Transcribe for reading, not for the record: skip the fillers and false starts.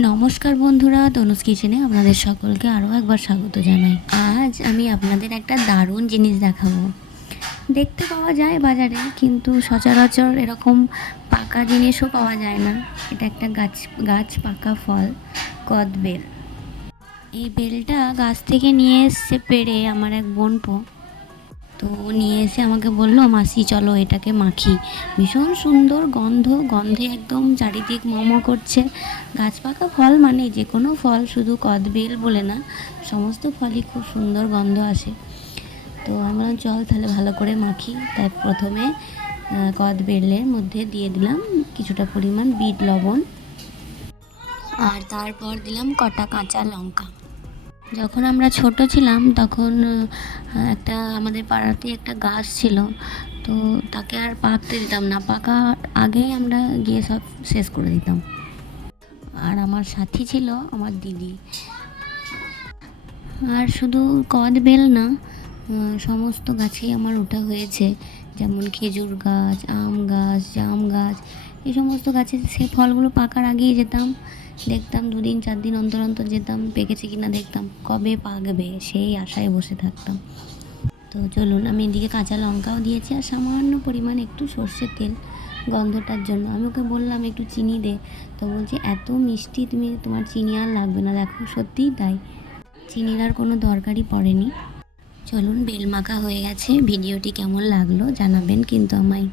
নমস্কার বন্ধুরা, তনুজ কিচেনে আপনাদের সকলকে আরও একবার স্বাগত জানাই। আজ আমি আপনাদের একটা দারুণ জিনিস দেখাবো। দেখতে পাওয়া যায় বাজারে, কিন্তু সচরাচর এরকম পাকা জিনিসও পাওয়া যায় না। এটা একটা গাছ পাকা ফল, কদবেল। এই বেলটা গাছ থেকে নিয়ে এসছে পেড়ে আমার এক বোনপো। তো নিয়ে এসে আমাকে বলল, মাসি চলো এটাকে মাখি। ভীষণ সুন্দর গন্ধে একদম চারিদিক মম করছে। গাছ পাকা ফল মানে যে কোনো ফল, শুধু কদবেল বলে না, সমস্ত ফলই খুব সুন্দর গন্ধ আসে। তো আমি বললাম চল তাহলে ভালো করে মাখি। তাই প্রথমে কদবেলের মধ্যে দিয়ে দিলাম কিছুটা পরিমাণ বিট লবণ, আর তারপর দিলাম কটা কাঁচা লঙ্কা। যখন আমরা ছোট ছিলাম তখন একটা আমাদের পাড়াতে একটা গাছ ছিল, তো তাকে আর পাকতে দিতাম না, পাকা আগেই আমরা গিয়ে সব শেষ করে দিতাম। আর আমার সাথী ছিল আমার দিদি। আর শুধু কদবেল না, সমস্ত গাছেই আমার ওঠা হয়েছে, যেমন খেজুর গাছ, আম গাছ, জাম গাছ। এই সমস্ত গাছে সে ফলগুলো পাকার আগেই যেতাম, দেখতাম 2 দিন 4 দিন অন্তর অন্তর যেতাম, পেকেছে কিনা দেখতাম, কবে পাকবে সেই আশায় বসে থাকতাম। তো চলুন, আমি এদিকে কাঁচা লঙ্কাও দিয়েছি আর সামান্য পরিমাণ একটু সর্ষের তেল গন্ধটার জন্য। আমি ওকে বললাম একটু চিনি দে, তো বলছে এত মিষ্টি তোমার চিনি আর লাগবে না। দেখো সত্যিই তাই, চিনির আর কোনো দরকারই পড়েনি। চলুন, বেল মাখা হয়ে গেছে। ভিডিওটি কেমন লাগলো জানাবেন কিন্তু আমায়।